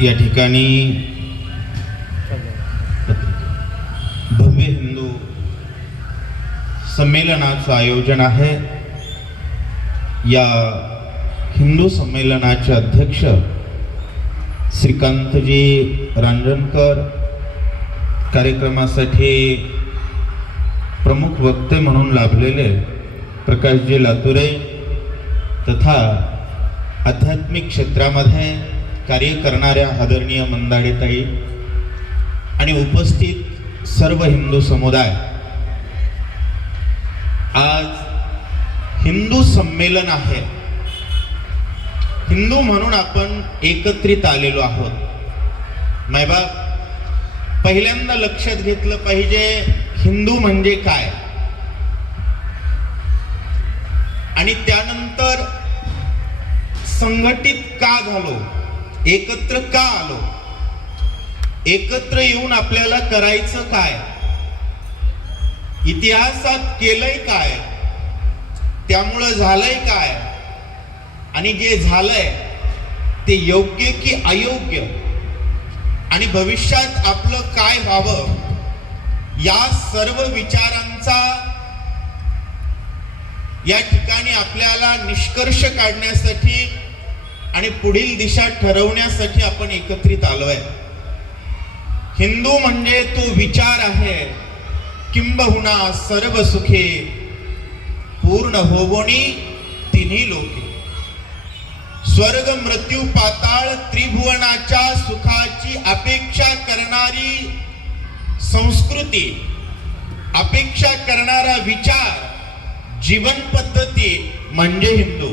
या ठिकाणी भव्य हिंदू संमेलनाचं आयोजन आहे। या हिंदू संमेलनाचे अध्यक्ष श्रीकांतजी रांजणकर, कार्यक्रमासाठी प्रमुख वक्ते म्हणून लाभलेले प्रकाशजी लातुरे तथा आध्यात्मिक क्षेत्रामध्ये कार्य करणाऱ्या आदरणीय मंदाडेताई आणि उपस्थित सर्व हिंदू समुदाय, आज हिंदू संमेलन आहे। हिंदू म्हणून आपण एकत्रित आलेलो आहोत। मायबाप, पहिल्यांदा लक्षात घेतलं पाहिजे हिंदू म्हणजे काय, आणि त्यानंतर संघटित का झालो, एकत्र का आलो, एकत्र येऊन आपल्याला करायचं काय, इतिहासात केलंय काय, त्यामुळं झालंय काय, आणि जे झालंय ते योग्य की अयोग्य, आणि भविष्यात आपलं काय व्हावं, या सर्व विचारांचा या ठिकाणी आपल्याला निष्कर्ष काढण्यासाठी आणि पुढील दिशा ठरवण्यासाठी आपण एकत्रित आलोय। हिंदू म्हणजे तो विचार आहे, किंबहुना सर्व सुखे पूर्ण होवोनी तिन्ही लोके। स्वर्ग मृत्यू पाताळ त्रिभुवनाच्या सुखाची अपेक्षा करणारी संस्कृती, अपेक्षा करणारा विचार, जीवन पद्धती म्हणजे हिंदू।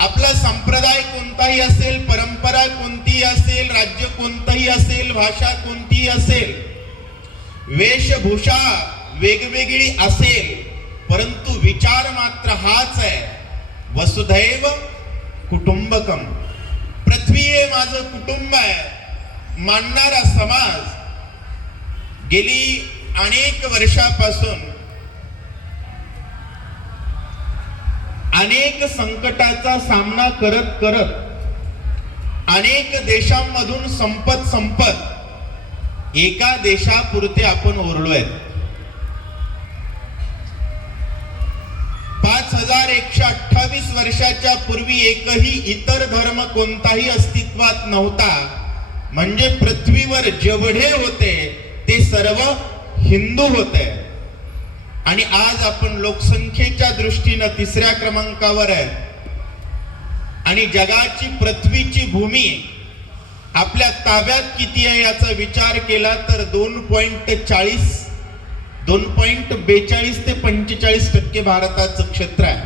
आपला संप्रदाय कोणताही असेल, परंपरा कोणतीही असेल, राज्य कोणतंही असेल, भाषा कोणतीही असेल, वेशभूषा वेगवेगळी असेल, परंतु विचार मात्र हाच आहे, वसुधैव कुटुंबकम। पृथ्वी हे माझं कुटुंब आहे, मानणारा समाज गेली अनेक वर्षापासून अनेक संकटाचा सामना करत करत अनेक देशांमधून संपत एका देशापुरते आपण उरलोय। 5128 वर्षाच्या पूर्वी एकही इतर धर्म कोणताही अस्तित्वात नव्हता, म्हणजे पृथ्वीवर जेवढे होते ते सर्व हिंदू होते। आणि आज आपण लोकसंख्येच्या दृष्टीने तिसऱ्या क्रमांकावर आहे, आणि जगाची पृथ्वीची भूमी आपल्या ताब्यात किती आहे याचा विचार केला तर 2.42 ते 45% भारताचं क्षेत्र आहे।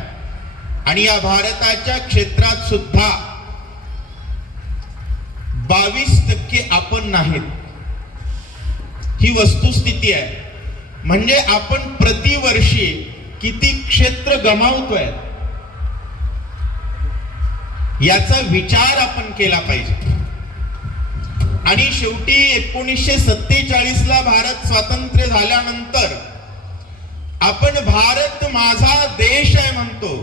आणि या भारताच्या क्षेत्रात सुद्धा 22% आपण नाहीत, ही वस्तुस्थिती आहे। म्हणजे आपण प्रतिवर्षी किती क्षेत्र गमावतोय याचा विचार आपण केला पाहिजे। आणि शेवटी 1947 ला भारत स्वातंत्र्य झाल्यानंतर आपण भारत माझा देश आहे म्हणतो,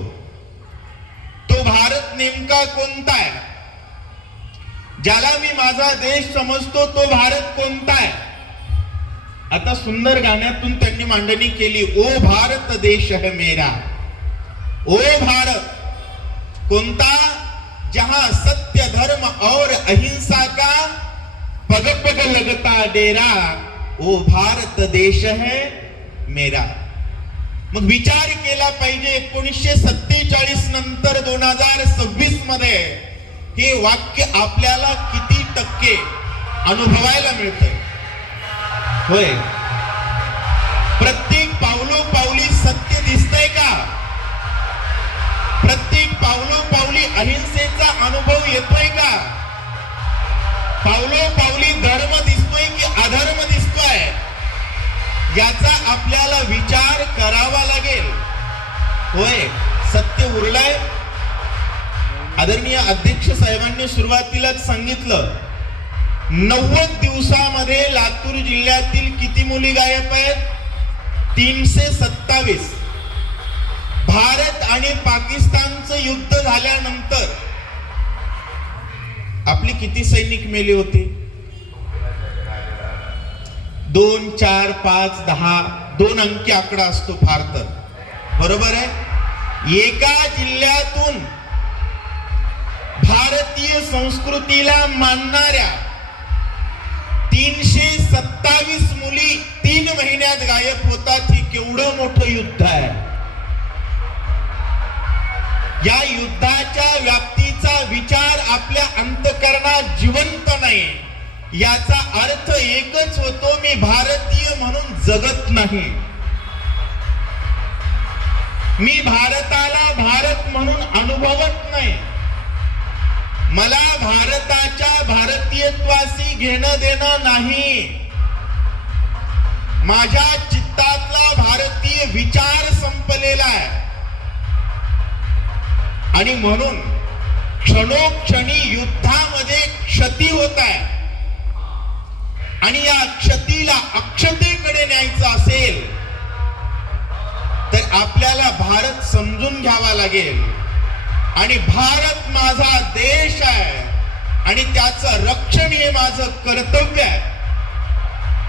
तो भारत नेमका कोणता आहे, ज्याला मी माझा देश समजतो तो भारत कोणता आहे। आता सुंदर गाण्यातून त्यांनी मांडणी केली, ओ भारत देश है मेरा, ओ भारत कोणता, जहां सत्य धर्म और अहिंसा का पग पग लगता डेरा, ओ भारत देश है मेरा। मग विचार केला पाहिजे 1947 नंतर 2026 मध्ये हे वाक्य आपल्याला किती टक्के अनुभवायला मिळतंय। होय, प्रत्येक पावलोपावली सत्य दिसतंय का, प्रत्येक पावलोपावली अहिंसेचा अनुभव येतोय का, पावलोपावली धर्म दिसतोय की अधर्म दिसतोय, याचा आपल्याला विचार करावा लागेल। होय, सत्य उरलंय। आदरणीय अध्यक्ष साहेबांनी सुरुवातीलाच सांगितलं, 90 दिवसामध्ये लातूर जिल्ह्यातील किती मुली गायब आहेत, 327। भारत आणि पाकिस्तानचं युद्ध झाल्यानंतर आपले किती सैनिक मेले होते? 2, 4, 5, 10, 2 अंकी आकडा असतो फार तर, बरोबर आहे. एका जिल्ह्यातून भारतीय संस्कृतीला मानणाऱ्या 327 मुली 3 महिन्यात गायब होतात. ही केवढं मोठं युद्ध आहे. या युद्धाच्या व्याप्तीचा विचार आपल्या अंतःकरणात जिवंत नाही. याचा अर्थ एकच होतो, मी भारतीय म्हणून जगत नाही. मी भारताला भारत म्हणून अनुभवत नाही. मला भारताच्या भारतीयत्वाशी घेणं देणं नाही. माझ्या चित्तातला भारतीय विचार संपलेला आहे. आणि म्हणून क्षणोक्षणी युद्धामध्ये क्षती होत आहे. आणि या क्षतीला अक्षतेकडे न्यायचं असेल तर आपल्याला भारत समजून घ्यावा लागेल. आणि भारत माझा देश आहे आणि त्याचं रक्षण हे माझं कर्तव्य आहे.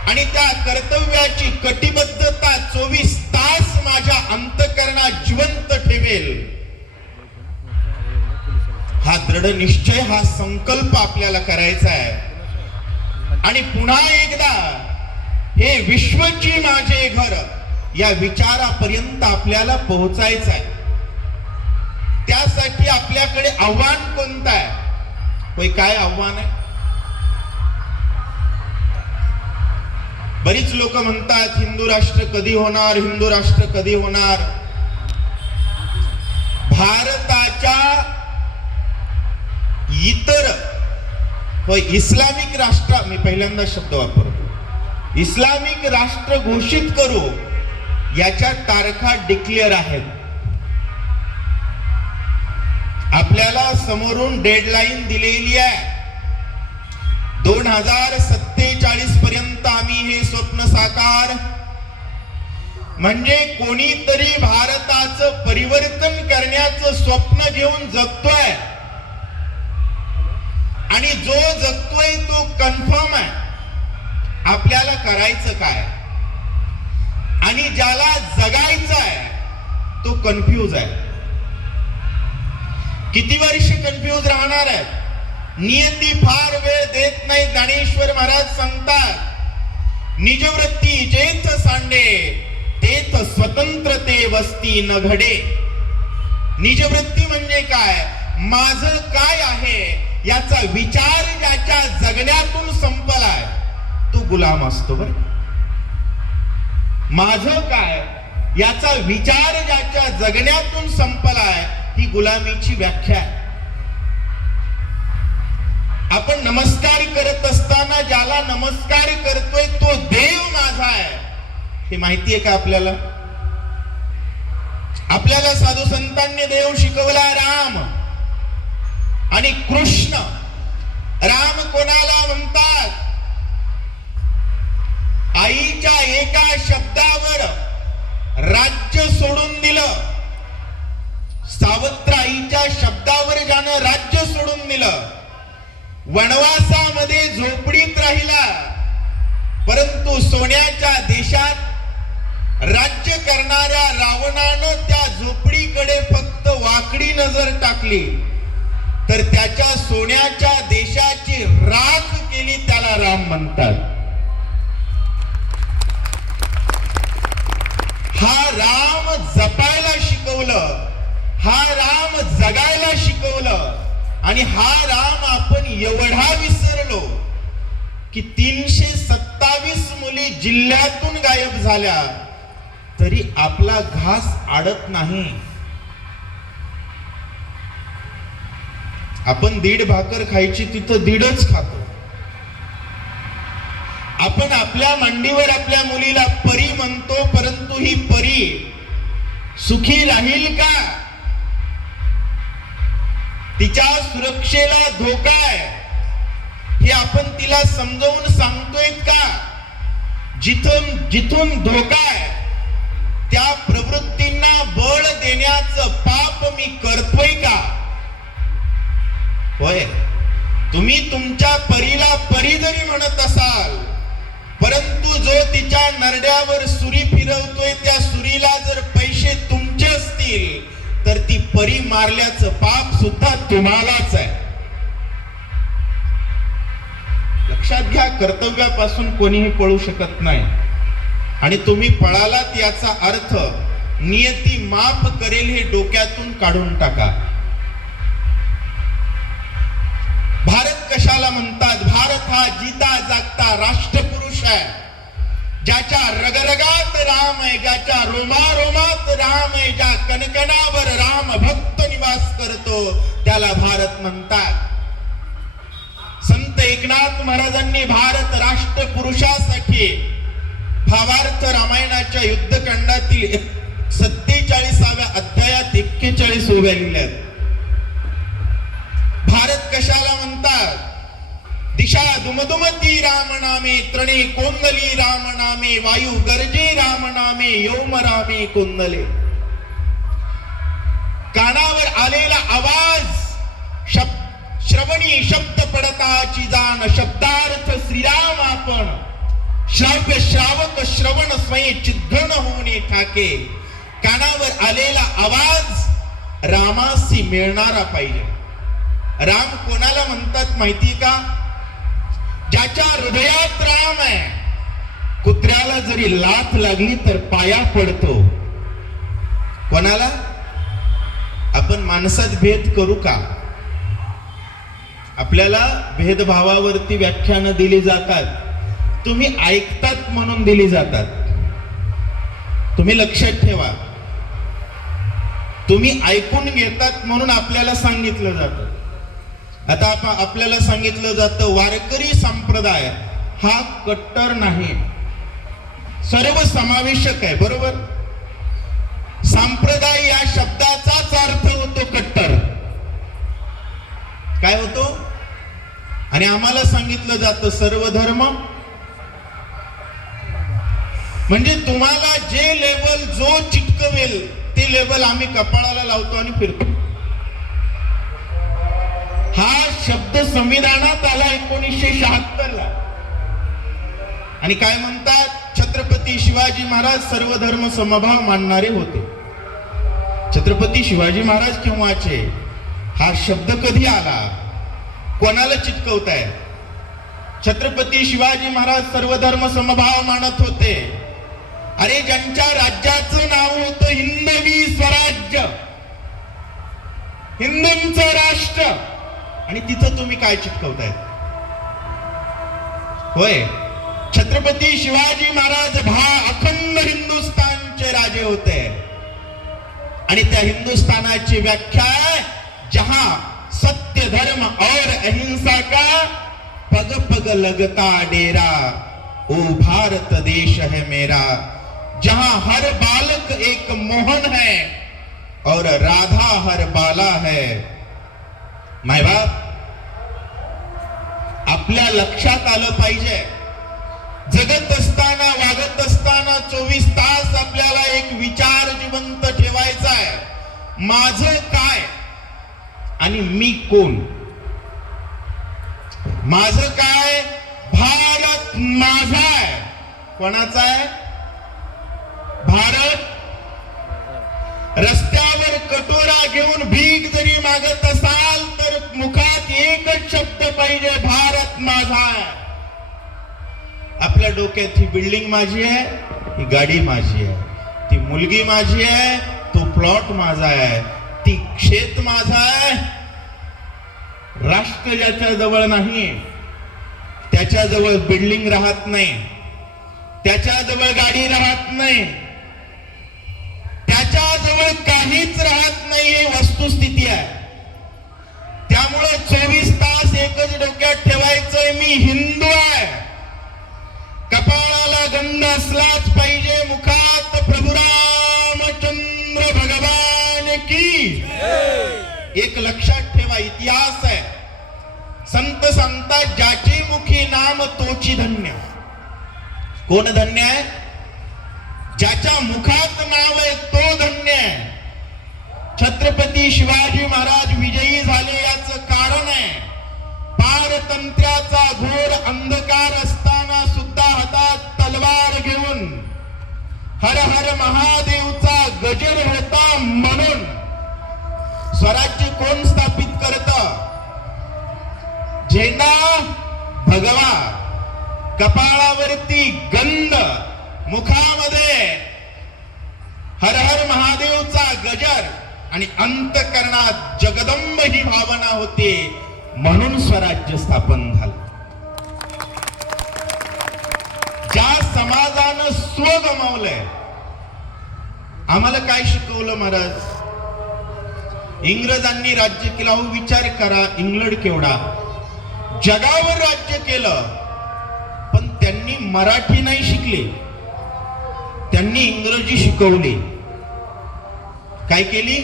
आणि त्या कर्तव्याची कटिबद्धता 24 तास माझ्या अंतःकरणात जिवंत ठेवेल. हा दृढ निश्चय, हा संकल्प आपल्याला करायचा आहे. आणि पुन्हा एकदा हे विश्वची माझे घर या विचारापर्यंत आपल्याला पोहोचायचं आहे. त्यासाठी आपल्याकडे आव्हान कोणतं आहे? होय, काय आव्हान आहे? बरीच लोक म्हणतात हिंदू राष्ट्र कधी होणार, हिंदू राष्ट्र कधी होणार. भारताच्या इतर होय इस्लामिक राष्ट्र, मी पहिल्यांदा शब्द वापरतो, इस्लामिक राष्ट्र घोषित करू याच्या तारखा डिक्लेअर आहेत. आपल्याला समोरून डेडलाईन दिलेली आहे. 2047 पर्यंत आम्ही हे स्वप्न साकार, म्हणजे कोणीतरी भारताचं परिवर्तन करण्याचं स्वप्न घेऊन जगतोय. आणि जो जगतोय तो कन्फर्म आहे. आपल्याला करायचं काय? आणि ज्याला जगायचं आहे तो कन्फ्यूज आहे. किती वर्ष कन्फ्यूज राहणार आहे? नियती फार वेळ देत नाही. ज्ञानेश्वर महाराज सांगतात, निजवृत्ती जेथ सांडे तेथ स्वतंत्रते वस्ती न घडे. निजवृत्ती म्हणजे काय? माझं काय आहे याचा विचार ज्याच्या जगण्यातून संपलाय तो गुलाम असतो. बरं, माझं काय याचा विचार ज्याच्या जगण्यातून संपलाय ही गुलामीची व्याख्या आहे. आपण नमस्कार करत असताना ज्याला नमस्कार करतोय तो देव माझा आहे हे माहितीये का आपल्याला? आपल्याला साधू संतांनी देव शिकवला राम आणि कृष्ण. राम कोणाला म्हणतात? आईच्या एका शब्दावर राज्य सोडून दिलं. सावत्र आईच्या शब्दावर ज्यानं राज्य सोडून दिलं, वनवासामध्ये झोपडीत राहिला, परंतु सोन्याच्या देशात राज्य करणाऱ्या रावणानं त्या झोपडीकडे फक्त वाकडी नजर टाकली तर त्याच्या सोन्याच्या देशाची राख केली. त्याला राम म्हणतात. हा राम जपायला शिकवलं, हा राम जगायला शिकवलं. आणि हा राम आपण एवढा विसरलो की 327 मुली जिल्ह्यातून गायब झाल्या तरी आपला घास आडत नाही. आपण 1.5 भाकर खायची तिथं 1.5च खातो. आपण आपल्या मांडीवर आपल्या मुलीला परी म्हणतो, परंतु ही परी सुखी राहील का? तिच्या सुरक्षेला धोका आहे हे आपण तिला समजावून सांगतोय का? जिथून धोका आहे त्या प्रवृत्तींना बळ देण्याचं पाप मी करतोय का? होय, तुम्ही तुमच्या परीला परी जरी म्हणत असाल, परंतु जो तिच्या नरड्यावर सुरी फिरवतोय त्या सुरीला जर पैसे तुमचे असतील तर ती परी मारल्याचं पाप सुद्धा तुम्हालाच आहे. लक्षात घ्या, कर्तव्यापासून कोणीही पळू शकत नाही. आणि तुम्ही पळालात याचा अर्थ नियती माफ करेल हे डोक्यातून काढून टाका. भारत कशाला म्हणतात? भारत हा जिता जागता राष्ट्रपुरुष आहे, ज्याच्या रगरगात राम आहे, ज्याच्या रोमारोमात राम आहे, ज्या कणकणावर राम भक्त निवास करतो त्याला भारत म्हणतात. संत एकनाथ महाराजांनी भारत राष्ट्रपुरुषासाठी भावार्थ रामायणाच्या युद्धकांडातील 47व्या अध्यायात 41 ओव्या लिहिल्यात. भारत कशाला म्हणतात? दिशा दुमदुमती राम नामे, त्रणे कोंदली राम नामे, वायू गरजे राम नामे, योम रामे कोंदले. कानावर आलेला आवाज श्रवणी शब्द पडताची जाण, शब्दार्थ श्रीराम आपण, श्राव्य श्रावक श्रवण स्वयं चिद्घन होणे ठाके. कानावर आलेला आवाज रामासी मिळणारा पाहिजे. राम कोणाला म्हणतात माहिती का? ज्याच्या हृदयात राम आहे. कुत्र्याला जरी लाथ लागली तर पाया पडतो. कोणाला? आपण माणसात भेद करू का? आपल्याला भेदभावावरती व्याख्यानं दिली जातात, तुम्ही ऐकतात म्हणून दिली जातात. तुम्ही लक्षात ठेवा, तुम्ही ऐकून घेतात म्हणून आपल्याला सांगितलं जातं. आता आपल्याला सांगितलं जातं वारकरी संप्रदाय हा कट्टर नाही, सर्व समावेशक आहे. बरोबर? संप्रदाय या शब्दाचाच अर्थ होतो कट्टर. काय होतो? आणि आम्हाला सांगितलं जातं सर्व धर्म. म्हणजे तुम्हाला जे लेबल जो चिटकवेल ते लेबल आम्ही कपाळाला लावतो आणि फिरतो. हा शब्द संविधानात आला 1976 ला. आणि काय म्हणतात? छत्रपती शिवाजी महाराज सर्व धर्म समभाव मानणारे होते. छत्रपती शिवाजी महाराज केव्हाचे? हा शब्द कधी आला? कोणाला चिटकवताय? छत्रपती शिवाजी महाराज सर्व धर्म समभाव मानत होते. अरे ज्यांच्या राज्याचं नाव होतं हिंदवी स्वराज्य, हिंदूंचं राष्ट्र, आणि तिथं तुम्ही काय चिटकवताय? होय, छत्रपती शिवाजी महाराज अखंड हिंदुस्तानचे राजे होते. आणि त्या हिंदुस्तानाची व्याख्या आहे जहां सत्य धर्म और अहिंसा का पग पग लगता डेरा, ओ भारत देश है मेरा, जहां हर बालक एक मोहन है और राधा हर बाला है. माय बाप, आपल्या लक्षात आलं पाहिजे, जगत असताना वागत असताना 24 तास आपल्याला एक विचार जिवंत ठेवायचा आहे. माझं काय आणि मी कोण? माझं काय? भारत माझा आहे. कोणाचा आहे? भारत. रस्त्यावर कटोरा घेऊन भीक जरी मागत असाल तर मुखात एकच शब्द पाहिजे, भारत माझा आहे. आपल्या डोक्यात ही बिल्डिंग माझी आहे, ही गाडी माझी आहे, ती मुलगी माझी आहे, तो प्लॉट माझा आहे, ती शेत माझा आहे. राष्ट्र ज्याच्या जवळ नाही त्याच्याजवळ बिल्डिंग राहत नाही, त्याच्याजवळ गाडी राहत नाही, त्याच्याजवळ काहीच राहत नाही. ही वस्तुस्थिती आहे. त्यामुळे 24 तास एकच डोक्यात ठेवायचंय, मी हिंदू आहे. कपाळाला गंध असलाच पाहिजे, मुखात प्रभू रामचंद्र भगवान की. एक लक्षात ठेवा, इतिहास आहे. संत सांगतात ज्याची मुखी नाम तोची धन्य. कोण धन्य आहे? ज्याच्या मुखात नाव आहे तो धन्य आहे. छत्रपती शिवाजी महाराज विजयी झाले याचं कारण आहे पारतंत्र्याचा घोर अंधकार असताना सुद्धा हातात तलवार घेऊन हर हर महादेवचा गजर होता म्हणून स्वराज्य कोण स्थापित करत? झेंडा भगवा, कपाळावरती गंध, मुखामध्ये हर हर महादेवचा गजर आणि अंतकरणात जगदंब ही भावना होती म्हणून स्वराज्य स्थापन झालं. ज्या समाजानं स्व गमावलंय, आम्हाला काय शिकवलं महाराज? इंग्रजांनी राज्य केलं. अहो विचार करा, इंग्लंड केवढा जगावर राज्य केलं, पण त्यांनी मराठी नाही शिकले, त्यांनी इंग्रजी शिकवली. काय केली?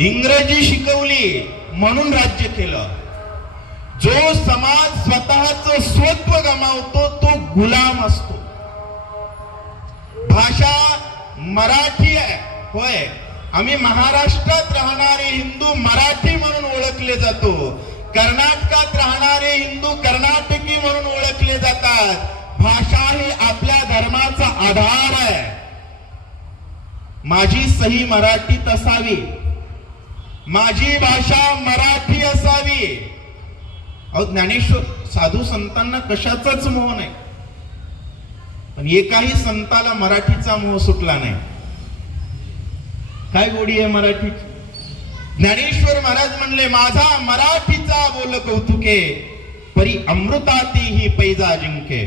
इंग्रजी शिकवली म्हणून राज्य केलं. जो समाज स्वतःच स्वत्व गमावतो तो गुलाम असतो. भाषा मराठी आहे, होय. आम्ही महाराष्ट्रात राहणारे हिंदू मराठी म्हणून ओळखले जातो. कर्नाटकात राहणारे हिंदू कर्नाटकी म्हणून ओळखले जातात. भाषा ही आपल्या धर्माचा आधार आहे. माझी सही मराठीत असावी, माझी भाषा मराठी असावी. अहो ज्ञानेश्वर साधू संतांना कशाचाच मोह नाही, पण एकाही संताला मराठीचा मोह सुटला नाही. काय गोडी आहे मराठीची? ज्ञानेश्वर महाराज म्हणले, माझा मराठीचा बोल कौतुके, परी अमृताती ही पैजा जिंके.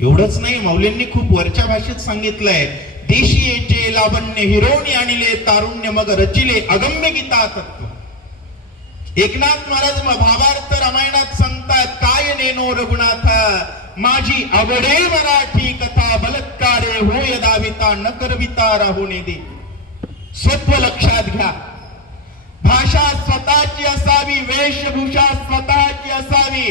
एवढंच नाही, मौल्यांनी खूप वरच्या भाषेत सांगितलंय, देशीयेचे लावण्य हिरोणी आणले, तारुण्य मग रचिले अगम्य गीता तत्व. एकनाथ महाराज भावार्थ रामायणात सांगतात, काय नेनो रघुनाथ माझी आवडे मराठी कथा, बलात्कारे होय दाविता न करविता राहुने दे. स्वत्व लक्षात घ्या. भाषा स्वतःची असावी, वेशभूषा स्वतःची असावी.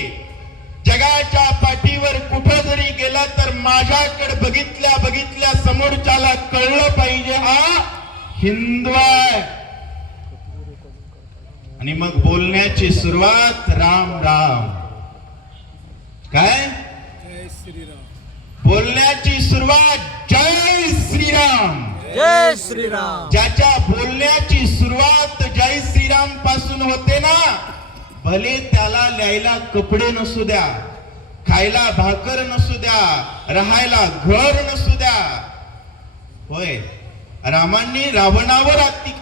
जगाच्या पाठीवर कुठं जरी गेला तर माझ्याकडे बघितल्या बघितल्या समोरच्याला कळलं पाहिजे हा हिंदू आहे. आणि मग बोलण्याची सुरुवात राम राम. काय? जय श्रीराम. बोलण्याची सुरुवात जय श्रीराम. जय श्रीराम. ज्याच्या बोलण्याची सुरुवात जय श्रीराम पासून होते ना, भले त्याला लिहायला कपडे नसू द्या, खायला भाकर नसू द्या, राहायला घर नसू द्या. होय, रामांनी रावणावर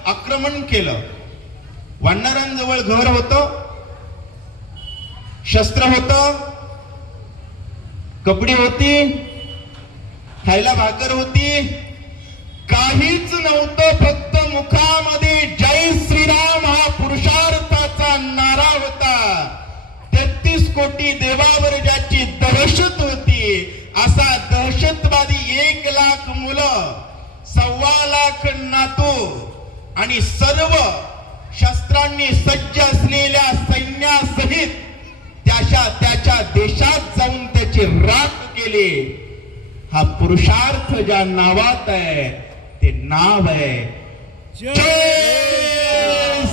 आक्रमण केलं. वानरांजवळ घर होतं, शस्त्र होतं, कपडे होती, खायला भाकर होती, काहीच नव्हतं. फक्त मुखामध्ये जय श्रीराम हा पुरुषार्थाचा नारा होता. 33 कोटी देवावर ज्याची दहशत होती, असा दहशतवादी 1 लाख मुलं, 1.25 लाख नातू आणि सर्व शस्त्रांनी सज्ज असलेल्या सैन्यासहित त्याच्या देशात जाऊन त्याचे राख केले. हा पुरुषार्थ ज्या नावात आहे ते नाव आहे जय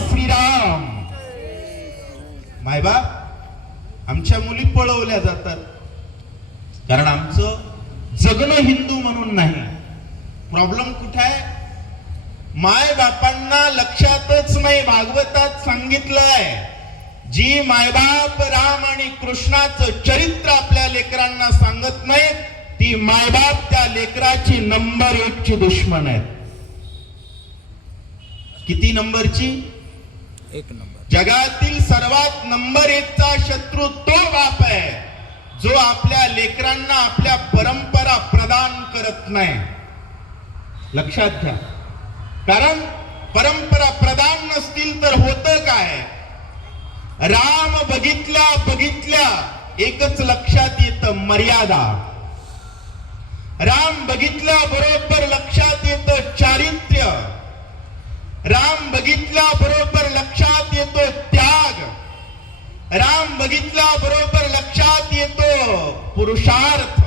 श्रीराम. मायबाप, आमच्या मुली पळवल्या जातात कारण आमचं जगणं हिंदू म्हणून नाही. प्रॉब्लेम कुठे आहे? माय बापांना लक्षातच नाही. भागवतात सांगितलंय, जी मायबाप राम आणि कृष्णाचं चरित्र आपल्या लेकरांना सांगत नाहीत, ती मायबाप त्या लेकराची नंबर 1 ची दुश्मन आहे. किती नंबरची? 1 नंबर. जगातील सर्वात नंबर 1 चा शत्रू तो बाप आहे, जो आपल्या लेकरांना आपल्या परंपरा प्रदान करत नाही. लक्षात घ्या. कारण परंपरा प्रदान नसतील तर होतं काय? राम बघितल्या बघितल्या एकच लक्षात येतं, मर्यादा. राम बघितल्या बरोबर लक्षात येतं चारित्र्य. राम बघितल्या बरोबर लक्षात येतो त्याग. राम बघितल्या बरोबर लक्षात येतो पुरुषार्थ.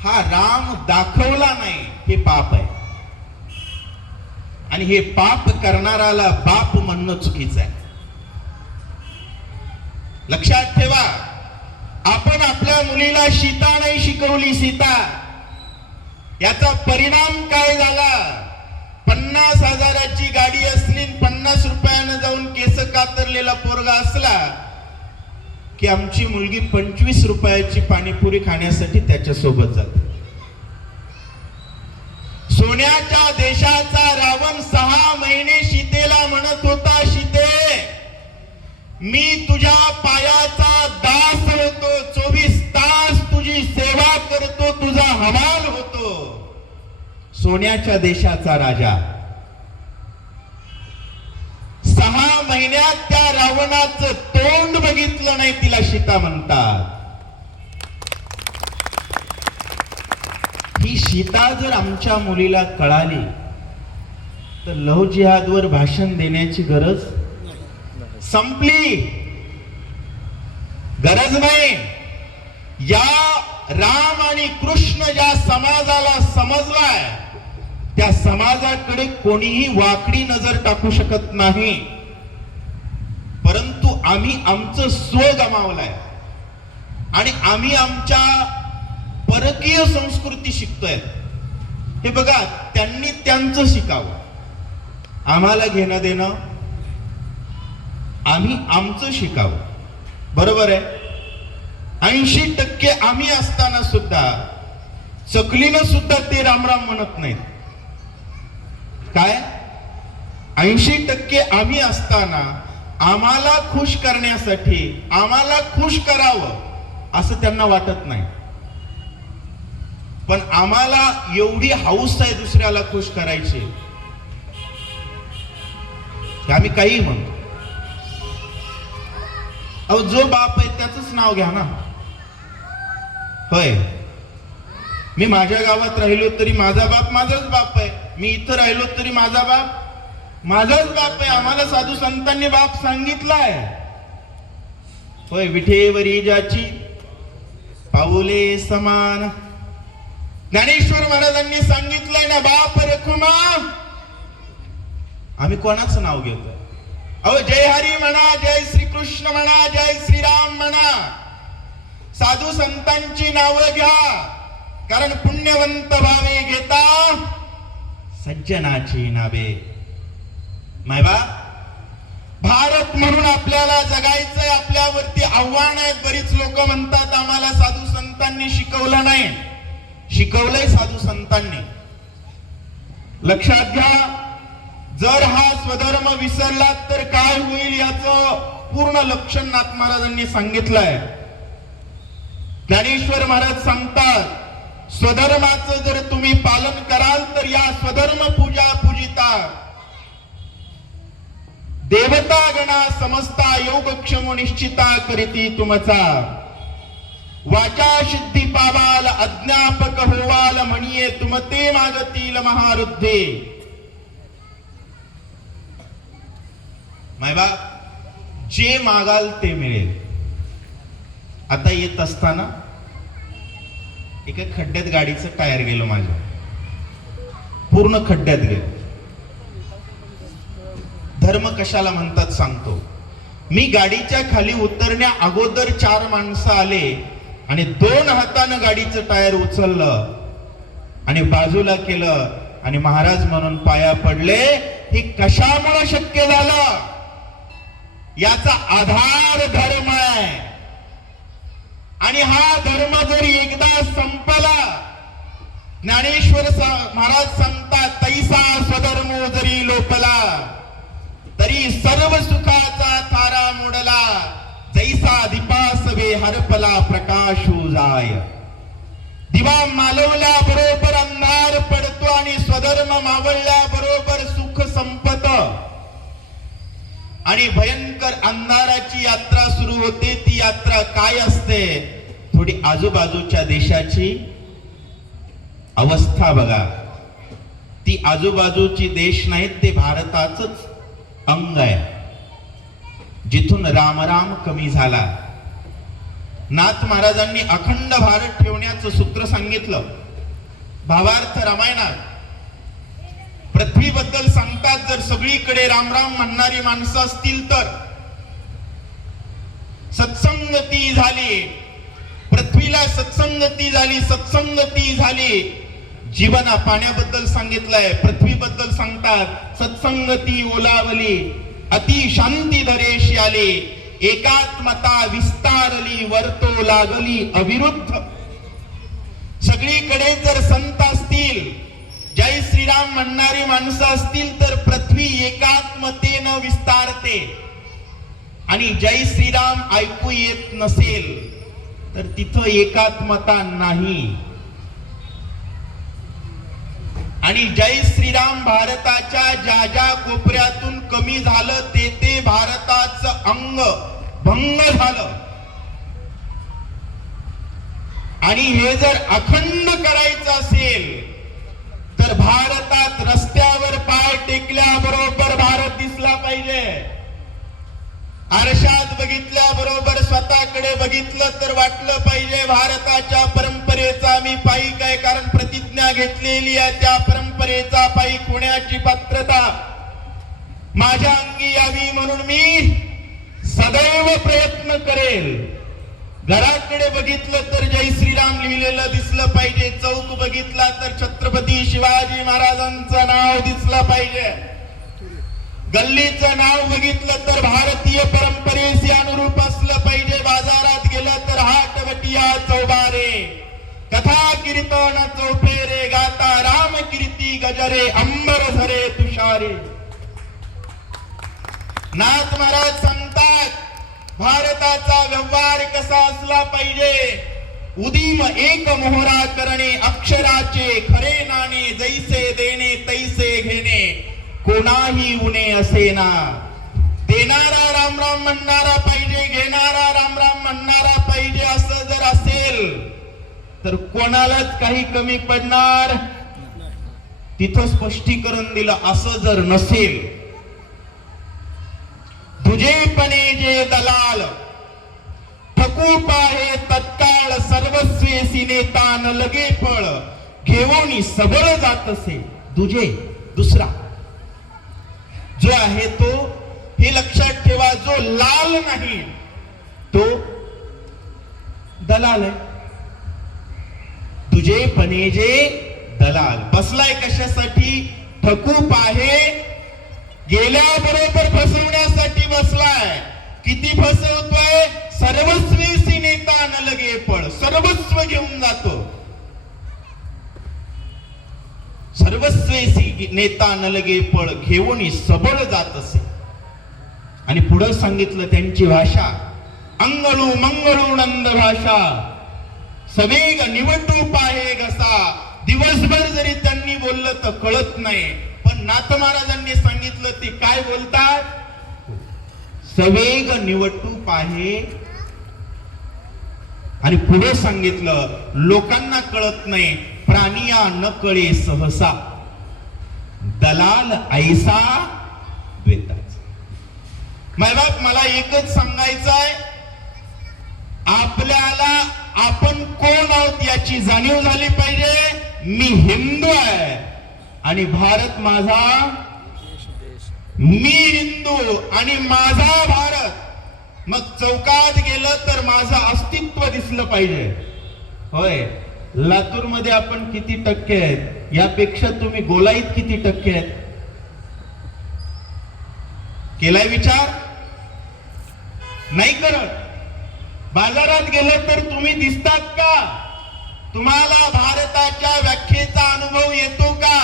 हा राम दाखवला नाही, हे पाप आहे. आणि हे पाप करणाराला बाप म्हणणं चुकीचं आहे. लक्षात ठेवा, आपण आपल्या मुलीला सीता नाही शिकवली. सीता याचा परिणाम काय झाला? 50,000ची गाडी असली, 50 रुपयानं जाऊन केस कातरलेला पोरगा असला की आमची मुलगी 25 रुपयाची पाणीपुरी खाण्यासाठी त्याच्या सोबत जाते. सोन्याच्या देशाचा रावण 6 महिने सीतेला म्हणत होता, सीते मी तुझ्या पायाचा दास होतो, 24 तास तुझी सेवा करतो, तुझा हवाल होतो. सोन्याच्या देशाचा राजा 6 महिन्यात त्या रावणाचं तोंड बघितलं नाही, तिला सीता म्हणतात. ही सीता जर आमच्या मुलीला कळाली तर लव जिहादवर भाषण देण्याची गरज संपली. गरज नाही. या राम आणि कृष्ण ज्या समाजाला समजलाय त्या समाजाकडे कोणीही वाकडी नजर टाकू शकत नाही. परंतु आम्ही आमचं स्व गमावलंय आणि आम्ही आमच्या परकीय संस्कृती शिकतोय. हे बघा, त्यांनी त्यांचं शिकावं, आम्हाला घेणं देणं, आम्ही आमचं शिकावं. बरोबर आहे. 80% आम्ही असताना सुद्धा चकलीनं सुद्धा ते रामराम म्हणत नाहीत. काय? 80% आम्ही असताना आम्हाला खुश करण्यासाठी, आम्हाला खुश करावं असं त्यांना वाटत नाही. पण आम्हाला एवढी हौस आहे दुसऱ्याला खुश करायची की आम्ही काही म्हणतो. अहो, जो बाप आहे त्याचंच नाव घ्या ना. होय, मी माझ्या गावात राहिलो तरी माझा बाप माझाच बाप आहे, मी इथं राहिलो तरी माझा बाप माझाच बाप आहे. आम्हाला साधू संतांनी बाप सांगितलाय. होय, विठेवरी ज्याची पाऊले समान. ज्ञानेश्वर महाराजांनी सांगितलंय ना, बाप रखुमा. आम्ही कोणाचं नाव घेतो? अहो, जय हरी म्हणा, जय श्री कृष्ण म्हणा, जय श्रीराम म्हणा, साधू संतांची नावं घ्या. कारण पुण्यवंत भावे घेता सज्जनाची नावे. मायबा, भारत म्हणून आपल्याला जगायचंय, आपल्यावरती आव्हान आहेत. बरीच लोक म्हणतात आम्हाला साधू संतांनी शिकवलं नाही. शिकवलंय साधू संतांनी. लक्षात घ्या, जर हा स्वधर्म विसरला तर काय होईल याचं पूर्ण लक्षण नाथ महाराजांनी सांगितलंय. ज्ञानेश्वर महाराज सांगतात, स्वधर्माचं जर तुम्ही पालन कराल तर या स्वधर्म पूजा पूजिता देवता गणा समजता योगक्षम निश्चिता करीती तुमचा. वाचा सिद्धी पावाल अज्ञापक होवाल म्हणिये तुमते मागतील महारुद्धे. मायबा, जे मागाल ते मिळेल. आता येत असताना एका खड्ड्यात गाडीचं टायर गेलं माझ्या, पूर्ण खड्ड्यात गेलं. धर्म कशाला म्हणतात सांगतो. मी गाडीच्या खाली उतरण्या अगोदर 4 माणसं आले आणि 2 हातानं गाडीचं टायर उचललं आणि बाजूला केलं आणि महाराज म्हणून पाया पडले. हे कशामुळे शक्य झालं? याचा आधार धर्म आहे. आणि हा धर्म जर एकदा संपला, ज्ञानेश्वर महाराज सांगतात, तैसा स्वधर्मो जरी लोपला तरी सर्व सुखाचा थारा मोडला. जैसा दीपासवे हरपला प्रकाशू जाय. दिवा मालवल्या बरोबर अंधार पडतो आणि स्वधर्म मावळल्या बरोबर सुख संपत. आणि भयंकर अंधाराची यात्रा सुरू होते. ती यात्रा काय असते? थोडी आजूबाजूच्या देशाची अवस्था बघा. ती आजूबाजूची देश नाहीत, ते भारताचंच अंग आहे. जिथून रामराम कमी झाला. नाथ महाराजांनी अखंड भारत ठेवण्याचं सूत्र सांगितलं. भावार्थ रामायणात पृथ्वीबद्दल सांगतात, जर सगळीकडे रामराम म्हणणारी माणसं असतील तर सत्संगती झाली, पृथ्वीला सत्संगती झाली, सत्संगती झाली. जीवना पाण्याबद्दल सांगितलंय, पृथ्वीबद्दल सांगतात सत्संगती ओलावली, अति शांती धरेशी आली, एकात्मता विस्तारली, वर्तो लागली अविरुद्ध. सगळीकडे जर संत असतील, जय श्रीराम म्हणणारी माणसं असतील तर पृथ्वी एकात्मतेनं विस्तारते. आणि जय श्रीराम ऐकू येत नसेल तर तिथं एकात्मता नाही. आणि जय श्रीराम भारताच्या ज्या ज्या कोपऱ्यातून कमी झालं ते भारताचं अंग भंग झालं. आणि हे जर अखंड करायचं असेल तर भारतात रस्त्यावर पाय टेकल्याबरोबर भारत दिसला पाहिजे. आरशात बघितल्याबरोबर स्वतःकडे बघितलं तर वाटलं पाहिजे भारताच्या परंपरेचा मी पाईक आहे, कारण प्रतिज्ञा घेतलेली आहे त्या परंपरेचा पाईक होण्याची पात्रता माझ्या अंगी यावी, म्हणून मी सदैव प्रयत्न करेल. घराकडे बघितलं तर जय श्रीराम लिहिलेलं दिसलं पाहिजे, चौक बघितला तर छत्रपती शिवाजी महाराजांचं नाव दिसलं पाहिजे, गल्लीचं नाव बघितलं तर भारतीय परंपरेशी अनुरूप असलं पाहिजे. बाजारात गेलं तर हाटवटिया चौबारे, कथा कीर्तन चौफेरे, गाता राम कीर्ती गजरे, अंबर झरे तुषारे. नाथ महाराज सांगतात भारताचा व्यवहार कसा असला पाहिजे. उदीम एक मोहरा करणे, अक्षराचे खरे नाणे, जैसे देणे तैसे घेणे, कोणाही उणे असे ना. देणारा राम राम म्हणणारा पाहिजे, घेणारा राम राम म्हणणारा पाहिजे. असं जर असेल तर कोणालाच काही कमी पडणार. तिथं स्पष्टीकरण दिलं. असं जर नसेल, तुझेपणे जे दलाल ठकू पाहे तत्काळ, सर्वस्वेसी नेता न लगे फळ, घेऊन सबळ जात असे. तुझे दुसरा जो आहे तो, हे लक्षात ठेवा, जो लाल नाही तो दलाल आहे. तुझेपणे जे दलाल बसलाय कशासाठी? ठकू पाहे, गेल्याबरोबर फसवण्यासाठी बसलाय. किती फसवतोय? सर्वस्वेसी नेता न लगे पळ, सर्वस्व घेऊन जातो. सर्वस्वेसी नेता न लगे पळ, घेऊन सबळ जात असे. आणि पुढे सांगितलं त्यांची भाषा, अंगळू मंगळू नंद भाषा, सवेग निवटू पाहे घसा. दिवसभर जरी त्यांनी बोललं तर कळत नाही, पण नाथ महाराजांनी सांगितलं ते काय बोलतात? सवेग निवटू पाहे. आणि पुढे सांगितलं लोकांना कळत नाही, प्राणिया न कळे सहसा, दलाल ऐसा द्वेताच. मायबाप, मला एकच सांगायचं आहे, आपल्याला आपण कोण आहोत याची जाणीव झाली पाहिजे. मी हिंदू आहे आणि भारत माझा, मी हिंदू आणि माझा भारत. मग चौकात गेलं तर माझं अस्तित्व दिसलं पाहिजे. होय, लातूर मध्ये आपण किती टक्के आहेत? यापेक्षा तुम्ही गोलाईत किती टक्के आहेत? केलाय विचार? नाही करत. बाजारात गेलं तर तुम्ही दिसतात का? तुम्हाला भारताच्या व्याख्येचा अनुभव येतो का?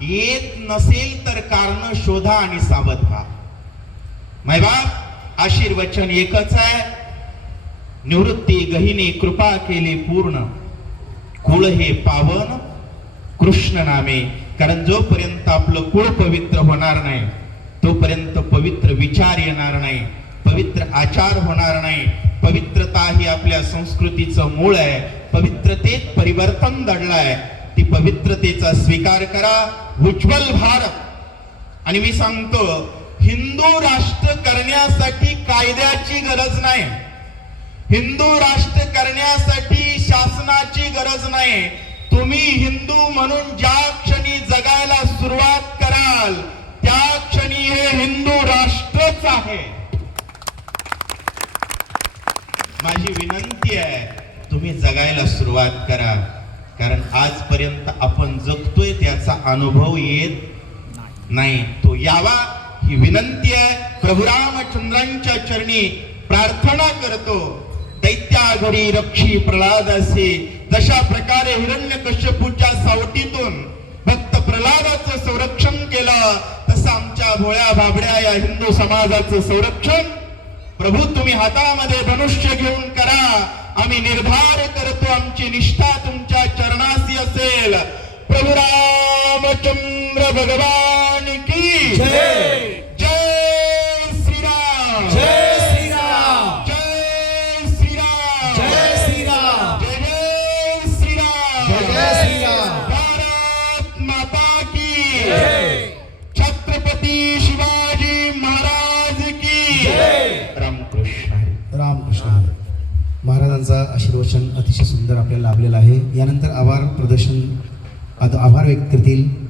येत नसेल तर कारण शोधा आणि सावध व्हा. मायबाप, आशीर्वचन एकच आहे, निवृत्ती गहिनी कृपा केली पूर्ण, कुळ हे पावन कृष्ण नामे. कारण जोपर्यंत आपलं कुळ पवित्र होणार नाही तोपर्यंत पवित्र विचार येणार नाही, पवित्र आचार होणार नाही. पवित्रता ही आपल्या संस्कृतीचं मूळ आहे. पवित्रतेत परिवर्तन दडलंय. ती पवित्रतेचा स्वीकार करा. उज्ज्वल भारत. आणि मी सांगतो, हिंदू राष्ट्र करण्यासाठी कायद्याची गरज नाही, हिंदू राष्ट्र करण्यासाठी शासनाची गरज नाही. तुम्ही हिंदू म्हणून ज्या क्षणी जगायला सुरुवात कराल त्या क्षणी हे हिंदू राष्ट्रच आहे. माझी विनंती आहे, तुम्ही जगायला सुरुवात करा. कारण आजपर्यंत आपण जगतोय त्याचा अनुभव येत नाही, तो यावा ही विनंती आहे. प्रभू रामचंद्रांच्या चरणी प्रार्थना करतो. दैत्या घरी रक्षी प्रल्हाद असे, जशा प्रकारे हिरण्यकश्यपूच्या सावटीतून भक्त प्रल्हादाचं संरक्षण केलं, तसं आमच्या भोळ्या भाबड्या या हिंदू समाजाचं संरक्षण प्रभू तुम्ही हातामध्ये धनुष्य घेऊन करा. आम्ही निर्धार करतो, आमची निष्ठा तुमच्या चरणाशी असेल. प्रभू रामचंद्र भगवान की जय. जय श्रीराम. जय श्रीराम. जय श्रीराम. जय श्रीराम. जय श्रीराम. जय श्रीराम. भारत माता की जय. छत्रपती शिवाजी महाराज की जय. रामकृष्ण हरी. रामकृष्ण हरी. महाराजांचा आशीर्वचन अतिशय सुंदर आपल्याला लाभलेलं आहे. यानंतर आभार प्रदर्शन, आता आभार व्यक्त करतील